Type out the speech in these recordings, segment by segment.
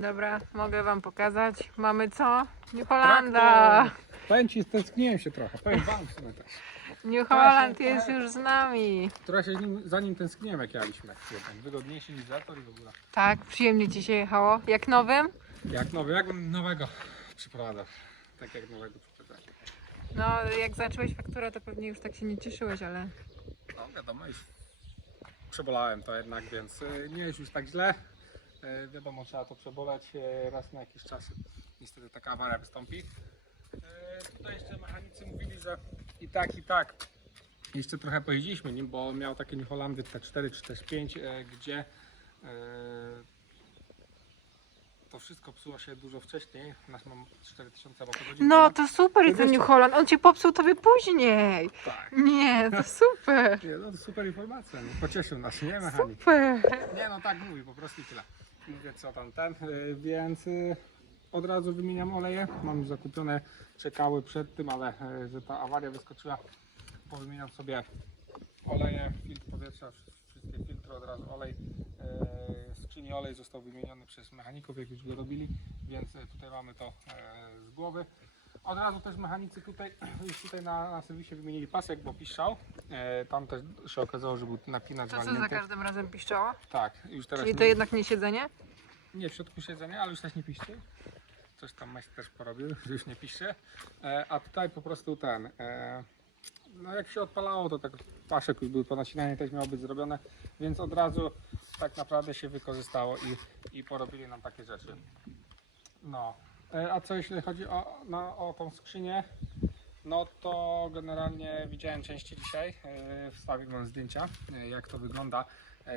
Dobra, mogę wam pokazać. Mamy co? New Hollanda! Powiem ci, stęskniłem się trochę. Powiem wam w sumie też. New Holland jest już z nami. Trochę się nim, za nim tęskniłem, jak jechaliśmy. Wygodniejszy niż Zetor i w ogóle. Tak, przyjemnie ci się jechało. Jak nowym? Jak nowy, jakbym nowego przyprowadzał. Tak jak nowego przyprowadzał. No, jak zacząłeś fakturę, to pewnie już tak się nie cieszyłeś, ale No wiadomo, już przebolałem to jednak, więc y, nie jest już tak źle. Y, Wiadomo, trzeba to przeboleć y, raz na jakiś czas. Niestety taka awaria wystąpi. Y, Tutaj jeszcze mechanicy mówili, że i tak, i tak. Jeszcze trochę pojeździliśmy nim, bo miał takie New Holandy T4 czy T5, y, gdzie to wszystko psuło się dużo wcześniej. Nasz mam 4000 godzin. No, to super jest ten New Holland. On cię popsuł tobie później. Tak. Nie, to super. Nie, no to super informacja. No, pocieszył nas, nie mechanik? Super. Nie no tak mówi, po prostu i tyle. Mówię co tam ten, y, więc y, od razu wymieniam oleje. Mam już zakupione, czekały przed tym, ale y, że ta awaria wyskoczyła, powymieniam sobie oleje, filtr powietrza, wszy- wszystkie filtry od razu olej. Skrzyni olej został wymieniony przez mechaników, jak już go robili, więc tutaj mamy to z głowy. Od razu też mechanicy tutaj, już tutaj na, na serwisie wymienili pasek, bo piszczał. E, Tam też się okazało, że był napinacz To co za walnięty. każdym razem piszczoło? Tak, już teraz Czyli nie- to jednak nie siedzenie? nie w środku siedzenia, ale już też nie piszczy. Coś tam Maś też porobił, że już nie piszczy. E, a tutaj po prostu ten. E, no jak się odpalało, to tak paszek już był po nacinaniu też miało być zrobione, więc od razu tak naprawdę się wykorzystało i, i porobili nam takie rzeczy. No. E, a co jeśli chodzi o, no, o tą skrzynię? No to generalnie widziałem części dzisiaj, e, wstawię wam zdjęcia, e, jak to wygląda,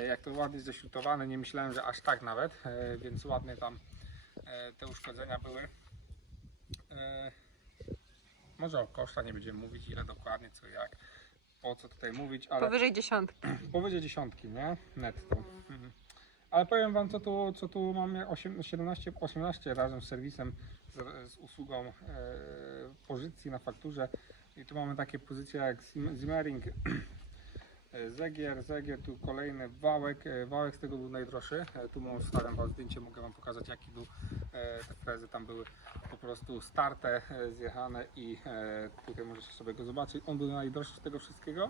jak to ładnie ześrutowane, nie myślałem, że aż tak nawet, więc ładnie tam te uszkodzenia były. Może o koszta nie będziemy mówić, ile dokładnie, co jak, po co tutaj mówić, ale Powyżej dziesiątki. powyżej dziesiątki, nie? Netto. Mhm. Ale powiem Wam, co tu, co tu mamy 8, 17, 18 razem z serwisem, z, z usługą e, pozycji na fakturze. I tu mamy takie pozycje jak Zim- Zimmering, e, Zegier, Zegier, tu kolejny wałek. E, Wałek z tego był najdroższy. E, Tu mam wstawiam Wam zdjęcie, mogę Wam pokazać jaki był. E, Te frezy tam były po prostu starte, zjechane i tutaj możecie sobie go zobaczyć. On był najdroższy z tego wszystkiego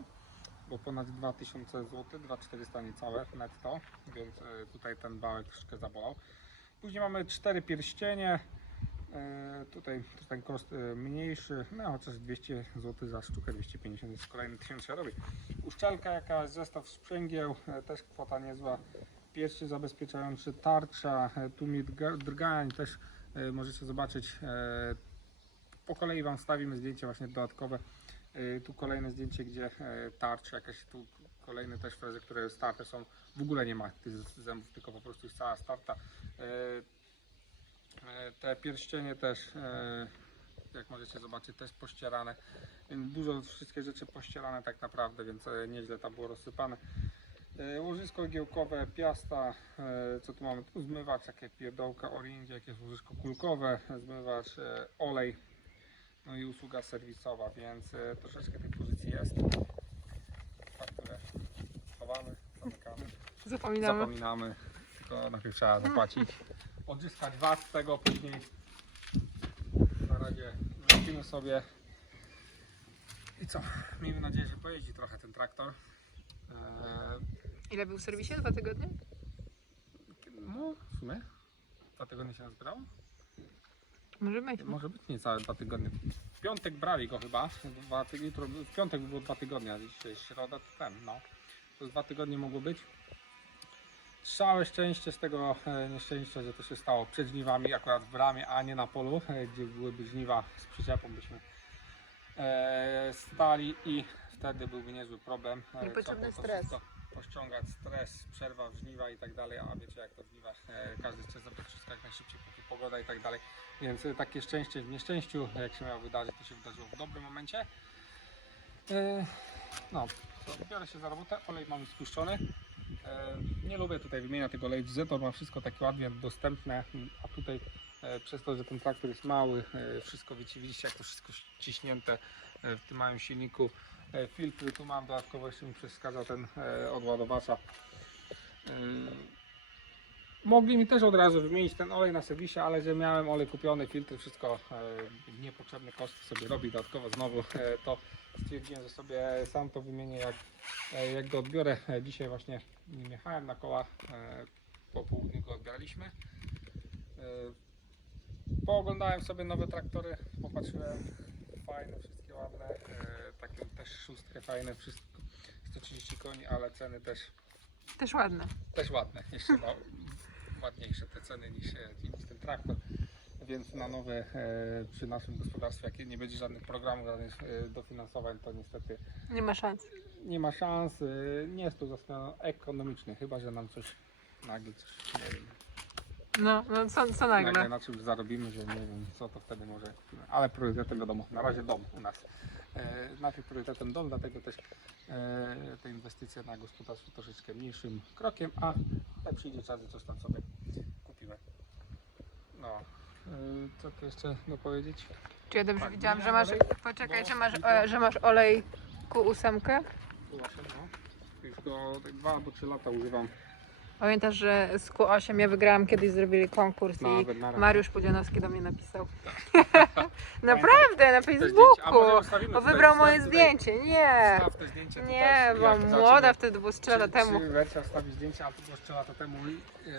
bo ponad 2000 zł, 2400 niecałe netto, więc e, tutaj ten bałek troszkę zabolał. Później mamy cztery pierścienie, e, tutaj ten koszt e, mniejszy, no chociaż 200 zł za sztukę, 250 jest kolejny 1000 robi. Uszczelka jakaś, zestaw sprzęgieł, też kwota niezła. Pierścień zabezpieczający, tarcza, tu mi drga- drgań, też możecie zobaczyć. Po kolei Wam wstawimy zdjęcie właśnie dodatkowe. Y, Tu kolejne zdjęcie, gdzie e, tarcz, jakaś tu kolejne też frezy, które starte są. W ogóle nie ma tych zębów, tylko po prostu jest cała starta. E, e, Te pierścienie też, jak możecie zobaczyć, też pościerane. Dużo, wszystkie rzeczy pościerane tak naprawdę, więc e, nieźle tam było rozsypane. Łożysko giełkowe, piasta, co tu mamy? Tu zmywacz, takie pierdołka Orindzie, jakieś łożysko kulkowe, zmywacz, e, olej, no i usługa serwisowa, więc e, troszeczkę tych pozycji jest. Fakturę chowamy, zamykamy, Zapominamy. zapominamy, tylko najpierw trzeba zapłacić, odzyskać VAT z tego później. Na razie lecimy sobie. I co? Miejmy nadzieję, że pojeździ trochę ten traktor. E, Ile był w serwisie? Dwa tygodnie? no, w sumie. Dwa tygodnie się nazbierało? Może być. Może być niecałe dwa tygodnie. W piątek brali go chyba. Dwa ty, jutro, w piątek było dwa tygodnie, a dzisiaj środa to ten, no. To dwa tygodnie mogło być. Całe szczęście z tego e, nieszczęścia, że to się stało przed żniwami, akurat w bramie, a nie na polu, e, gdzie byłyby żniwa z przyczepą byśmy e, stali i wtedy byłby niezły problem. Niepotrzebny stres. wszystko Pościągać stres, przerwa w żniwa i tak dalej, a wiecie jak to w żniwach, e, każdy chce zrobić wszystko jak najszybciej, póki pogoda i tak dalej. Więc e, takie szczęście w nieszczęściu, jak się miało wydarzyć, to się wydarzyło w dobrym momencie. E, No, biorę się za robotę, olej mamy spuszczony. Nie lubię tutaj wymieniać tego oleju, Zetor ma wszystko takie ładnie dostępne, a tutaj przez to, że ten traktor jest mały, wszystko widzicie jak to wszystko ciśnięte e, w tym małym silniku. E, Filtry tu mam dodatkowo jeszcze mi przeszkadza ten e, odładowacza. E, Mogli mi też od razu wymienić ten olej na serwisie, ale że miałem olej kupiony, filtry, wszystko niepotrzebne koszty sobie robi dodatkowo znowu, to stwierdziłem, że sobie sam to wymienię jak, jak go odbiorę. Dzisiaj właśnie nim jechałem na koła, po południu go odbieraliśmy. Pooglądałem sobie nowe traktory, popatrzyłem, fajne, wszystkie ładne, takie też szóstkę fajne, wszystko 130 koni, ale ceny też Też ładne. też ładne, jeszcze ma ładniejsze te ceny niż, e, niż ten traktor. Więc na nowe e, przy naszym gospodarstwie, jak nie będzie żadnych programów, żadnych e, dofinansowań, to niestety Nie ma szans. nie ma szans. E, nie jest to zastan ekonomiczne, chyba że nam coś nagle coś nie wiem. No, no co, co Nagle nagle? na czymś zarobimy, że nie wiem co to wtedy może. Ale priorytetem wiadomo, na razie dom u nas. E, najpierw priorytetem dom, dlatego też e, te inwestycje na gospodarstwo troszeczkę mniejszym krokiem, a jak przyjdzie czas, to coś tam sobie kupimy. No. E, co tu jeszcze dopowiedzieć? Czy ja dobrze Tak, widziałam, że wymieniam masz. olej, Poczekaj, czy masz, e, że masz olej Q8? Tu właśnie, no. Już go tak dwa albo trzy lata używam. Pamiętasz, że z Q8 ja wygrałam kiedyś, zrobili konkurs i Nawet na Mariusz Pudzianowski do mnie napisał. Naprawdę, na Facebooku. ustawimy Bo tutaj, wybrał moje tutaj- zdjęcie. Nie. te zdjęcie tutaj, Nie, jak byłam młoda wtedy, było z 3 lata Czy- temu. Czy wersja wstawi zdjęcia, a było 3 lata temu. Yy,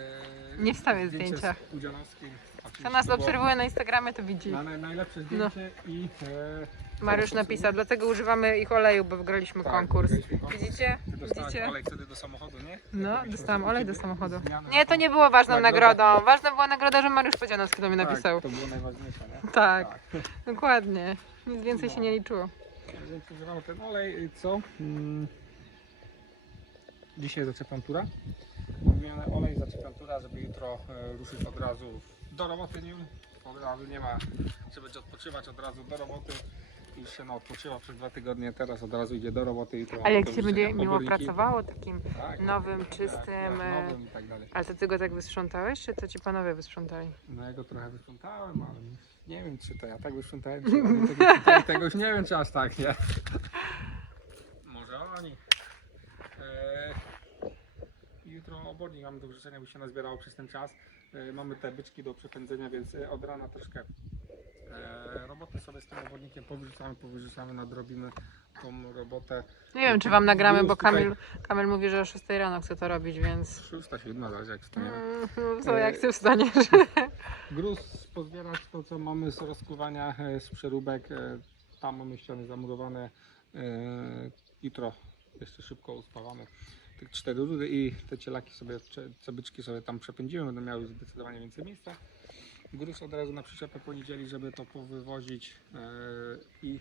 Nie wstawię zdjęcia. Z Pudzianowskim. Oczywiście Kto nas obserwuje na Instagramie, to widzi. Na, na, najlepsze zdjęcie i... E, Mariusz napisał, dlatego używamy ich oleju, bo wygraliśmy Tak, konkurs. Widzicie? Ty dostałaś Widzicie? olej wtedy do samochodu, nie? No, dostałam olej do samochodu. Nie, to nie było ważną Nagroda. nagrodą. Ważna była nagroda, że Mariusz Pudzianowski do mnie Tak, napisał. to było najważniejsze, nie? Tak, dokładnie. Nic więcej się No. nie liczyło. Więc używamy ten olej i co? Mm. Dzisiaj zaczepiam tura. Wymieniony olej, zaczepiam tura, żeby jutro e, ruszyć od razu do roboty nim. Od razu nie ma, że będzie odpoczywać od razu do roboty. Już się no, odpoczywa przez dwa tygodnie, teraz od razu idzie do roboty. Jutro Ale jak się będzie miło oborniki. pracowało takim Tak, nowym, tak, czystym, Tak, e, nowym i tak dalej. Ale to ty go tak wysprzątałeś, czy to ci panowie wysprzątali? No ja go trochę wysprzątałem, ale nie wiem czy to ja tak wysprzątałem, czy oni tego, wysprzątali, tego już nie wiem czy aż tak, nie? Może oni. Eee, jutro obornik mamy do wrzucenia, by się nazbierało przez ten czas. Eee, mamy te byczki do przepędzenia, więc e, od rana troszkę eee, roboty sobie z tym obornikiem powyrzucamy, powyrzucamy, nadrobimy tą robotę. Nie wiem, czy wam nagramy, bo Kamil, Kamil mówi, że o 6 rano chce to robić, więc... Szósta, siódma, zależy jak wstaniemy. Mm, no co, jak ty wstaniesz? Gruz pozbierać to co mamy z rozkuwania e, z przeróbek. e, Tam mamy ściany zamurowane. e, Jutro jeszcze szybko uspawamy tych cztery rury i te cielaki sobie, cebyczki sobie tam przepędzimy, będą miały zdecydowanie więcej miejsca. Gruz od razu na przyczepę poniedzieli, żeby to powywozić e, i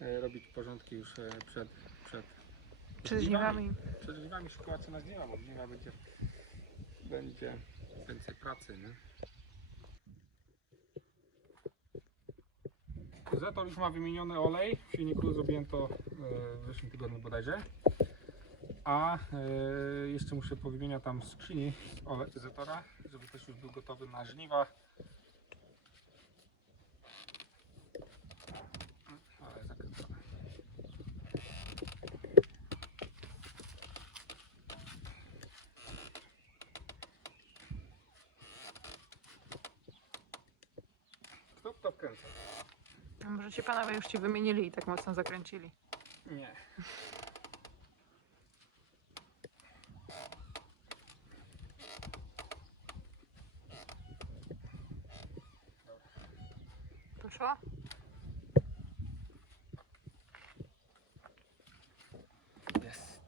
e, robić porządki już e, przed, przed Przed żniwami. Przed żniwami szkoła na żniwa, bo żniwa będzie, będzie więcej pracy, nie? Zetor już ma wymieniony olej. W silniku zrobiłem to w zeszłym tygodniu bodajże. A jeszcze muszę powymieniać tam skrzyni z olej Zetora, żeby też już był gotowy na żniwa. Ale zakręcone. Kto to wkręca? A może ci panowie już ci wymienili i tak mocno zakręcili. Nie. Poszło? Jest.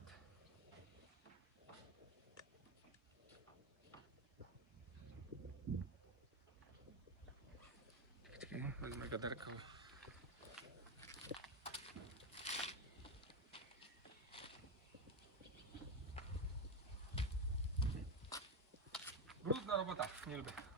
Wezmę gaderkę. Brudna robota, nie lubię.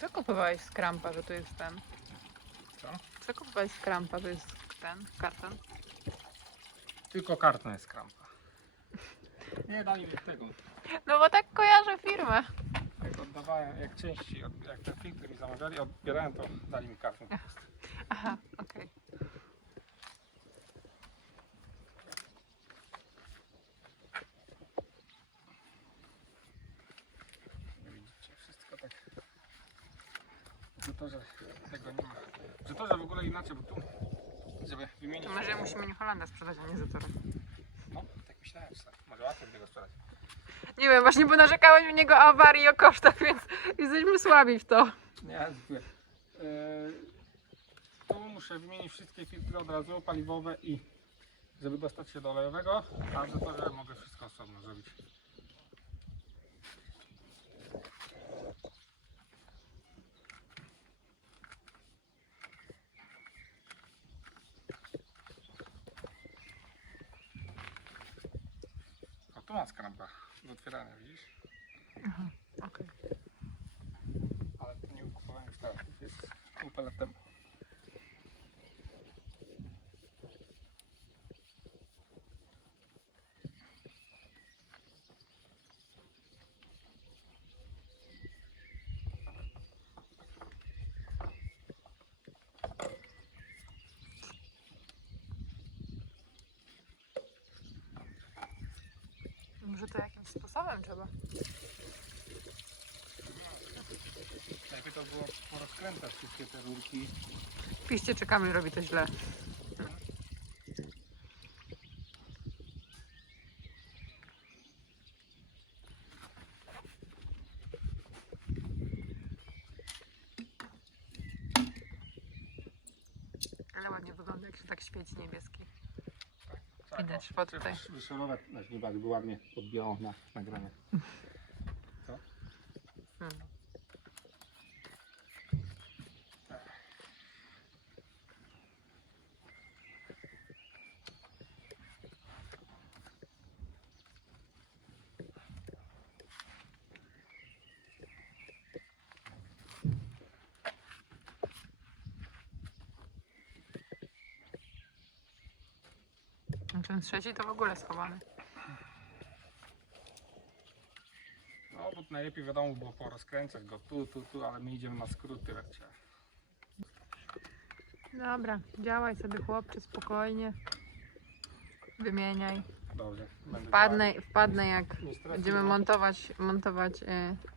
Co kupowałeś z krampa, że tu jest ten? Co? Co kupowałeś z krampa, że jest ten karton? Tylko karton jest krampa. Nie, dali mi tego. No bo tak kojarzę firmę. Jak oddawałem, jak części, jak ten filtr mi zamawiali, odbierałem, to dali mi kartę. po prostu. Aha, okej. Widzicie, wszystko tak. Że to, że tego nie ma. Że to, że w ogóle inaczej, bo tu, żeby wymienić. To może musimy New Hollanda sprzedać, a nie Zatora. No, tak myślałem, że może łatwiej tego sprzedać. Nie wiem, właśnie bo narzekałeś u niego o awarii i o kosztach, więc jesteśmy słabi w to. Nie, dziękuję. Eee, tu muszę wymienić wszystkie filtry od razu, paliwowe i żeby dostać się do olejowego, a że to, że mogę wszystko osobno zrobić. Ma skrępa do otwierania, widzisz? Okej. Ale to nie kupowałem już jest kupę lat temu. Może to jakimś sposobem trzeba. Najpierw to było porozkręcać wszystkie te rurki. Piszcie, czy Kamil robi to źle. Ale ładnie wygląda, jak się tak świeci niebieski. Trzeba tutaj. sz- Wyszorować, na żeby jakby ładnie odbijało na nagranie. Hmm. Ten trzeci to w ogóle schowany. No bo najlepiej wiadomo było porozkręcać go tu, tu, tu, ale my idziemy na skróty raczej. Dobra, działaj sobie chłopcze spokojnie. Wymieniaj. Dobrze. Będę Wpadnę, wpadnę jak. Nie stresuj, będziemy no. montować, montować y,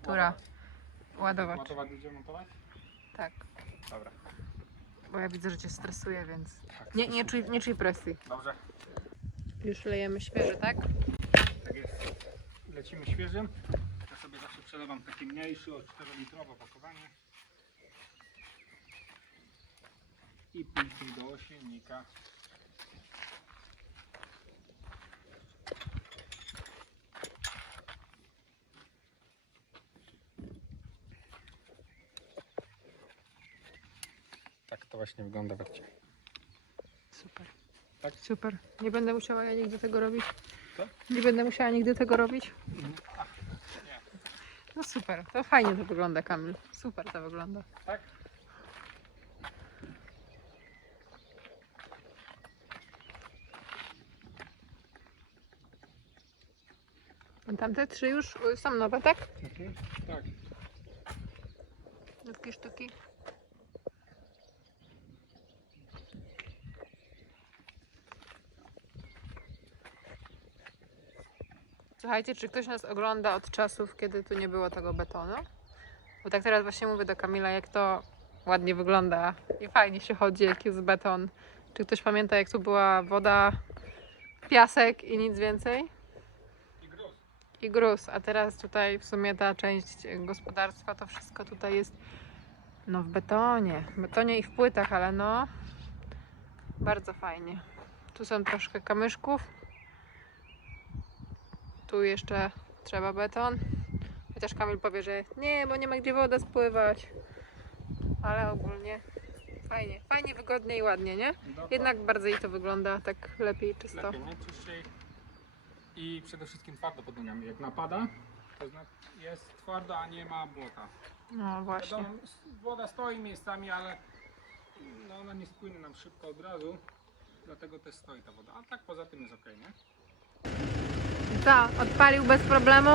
tura, ładowacz. Ładować będziemy montować? Tak, Dobra. bo ja widzę, że cię stresuje, więc Tak, nie, nie, czuj, nie czuj presji. Dobrze. Już lejemy świeży, tak? Tak jest. Lecimy świeżym. Ja sobie zawsze przelewam taki mniejszy, o 4-litrowe opakowanie. I później do osiennika. Tak to właśnie wygląda w. Super. Tak? Super. Nie będę musiała ja nigdy tego robić. Co? Nie będę musiała nigdy tego robić. Ach. No super, to fajnie to wygląda, Kamil. Super to wygląda. Tak? Tamte trzy już są nowe, tak? Mhm. Tak. Nutki sztuki. Słuchajcie, czy ktoś nas ogląda od czasów, kiedy tu nie było tego betonu? Bo tak teraz właśnie mówię do Kamila, jak to ładnie wygląda i fajnie się chodzi, jak jest beton. Czy ktoś pamięta, jak tu była woda, piasek i nic więcej? I gruz. i gruz, a teraz tutaj w sumie ta część gospodarstwa, to wszystko tutaj jest no w betonie, w betonie i w płytach, ale no bardzo fajnie. Tu są troszkę kamyszków. Tu jeszcze trzeba beton. Chociaż Kamil powie, że nie, bo nie ma gdzie woda spływać. Ale ogólnie fajnie, fajnie, wygodnie i ładnie, nie? Jednak bardziej to wygląda tak lepiej, czysto. Lepiej, nie? Czyściej. I przede wszystkim twardo pod nogami. Jak napada, to jest twardo, a nie ma błota. No właśnie. Wiadomo, woda stoi miejscami, ale no ona nie spłynie nam szybko od razu. Dlatego też stoi ta woda. A tak poza tym jest ok, nie? Co, odpalił bez problemu?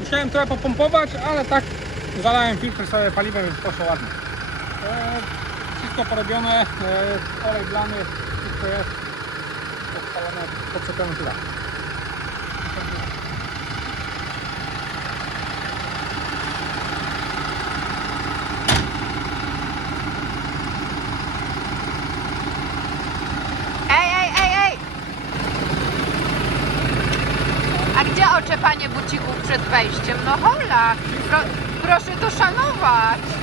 Musiałem trochę popompować, ale tak zalałem filtr sobie paliwem, więc poszło ładnie. E, wszystko porobione, e, olej blany, wszystko jest odpalone, podczepione tyle. Gdzie oczepanie bucików przed wejściem? No hola! Pro, proszę to szanować!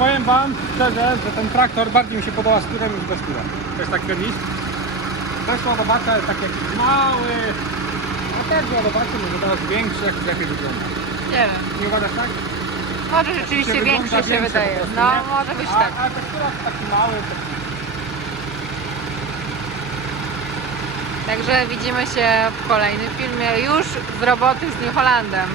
Powiem Wam szczerze, że ten traktor bardziej mi się podoba z turem niż bez tura. To jest tak twierdzić? Też ładowacza jest taki jakiś mały. A też ładowaczy może teraz większy, jak lepiej wygląda. Nie wiem. Nie uważasz tak? Może rzeczywiście Się większy wygląda się wydaje. po prostu, No, nie? może być a, tak. A tekstura jest taki mały, taki... Także widzimy się w kolejnym filmie już z roboty z New Hollandem.